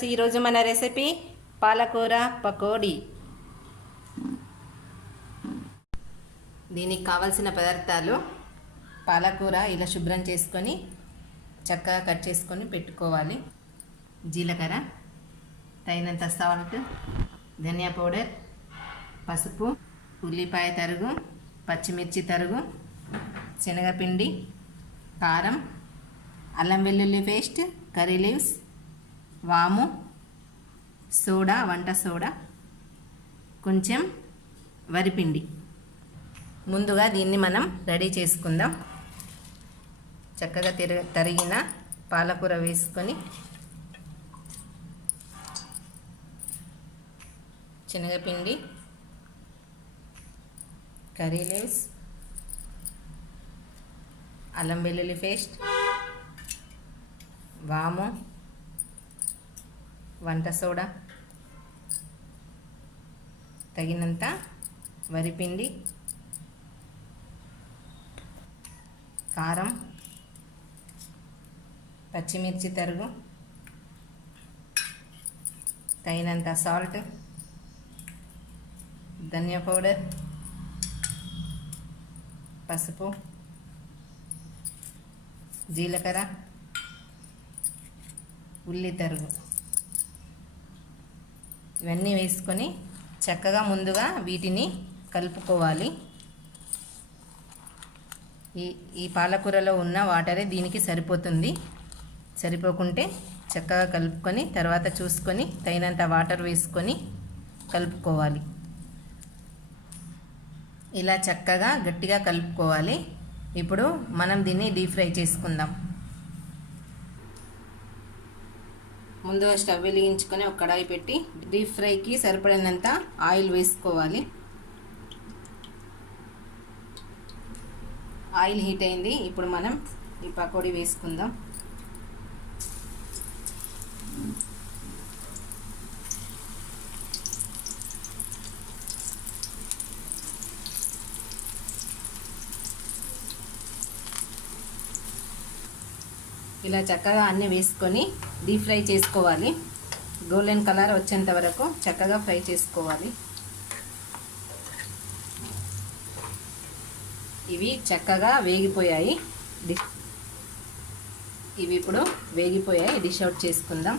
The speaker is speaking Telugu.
ఫ్రెండ్స్, ఈరోజు మన రెసిపీ పాలకూర పకోడీ. దీనికి కావాల్సిన పదార్థాలు: పాలకూర ఇలా శుభ్రం చేసుకొని చక్కగా కట్ చేసుకొని పెట్టుకోవాలి, జీలకర్ర, తగినంత సాల్ట్, ధనియా పౌడర్, పసుపు, ఉల్లిపాయ తరుగు, పచ్చిమిర్చి తరుగు, శనగపిండి, కారం, అల్లం వెల్లుల్లి పేస్ట్, కర్రీ లీవ్స్, వాము, సోడా, వంట సోడా, కొంచెం వరిపిండి. ముందుగా దీన్ని మనం రెడీ చేసుకుందాం. చక్కగా తరిగిన పాలకూర వేసుకొని శనగపిండి, కర్రీ లీవ్స్, అల్లం వెల్లుల్లి పేస్ట్, వాము, వంట సోడా, తగినంత వరిపిండి, కారం, పచ్చిమిర్చి తరుగు, తగినంత సాల్ట్, ధనియా పౌడర్, పసుపు, జీలకర్ర, ఉల్లి తరుగు ఇవన్నీ వేసుకొని చక్కగా ముందుగా వీటిని కలుపుకోవాలి. ఈ పాలకూరలో ఉన్న వాటరే దీనికి సరిపోతుంది. సరిపోకుంటే చక్కగా కలుపుకొని తర్వాత చూసుకొని తగినంత వాటర్ వేసుకొని కలుపుకోవాలి. ఇలా చక్కగా గట్టిగా కలుపుకోవాలి. ఇప్పుడు మనం దీన్ని డీప్ ఫ్రై చేసుకుందాం. ముందుగా స్టవ్ వెలిగించుకొని ఒక కడాయి పెట్టి డీప్ ఫ్రైకి సరిపడినంత ఆయిల్ వేసుకోవాలి. ఆయిల్ హీట్ అయింది. ఇప్పుడు మనం ఈ పకోడీ వేసుకుందాం. ఇలా చక్కగా అన్నీ వేసుకొని డీప్ ఫ్రై చేసుకోవాలి. గోల్డెన్ కలర్ వచ్చేంత వరకు చక్కగా ఫ్రై చేసుకోవాలి. ఇవి చక్కగా వేగిపోయాయి. ఇవి ఇప్పుడు వేగిపోయాయి. డిష్ అవుట్ చేసుకుందాం.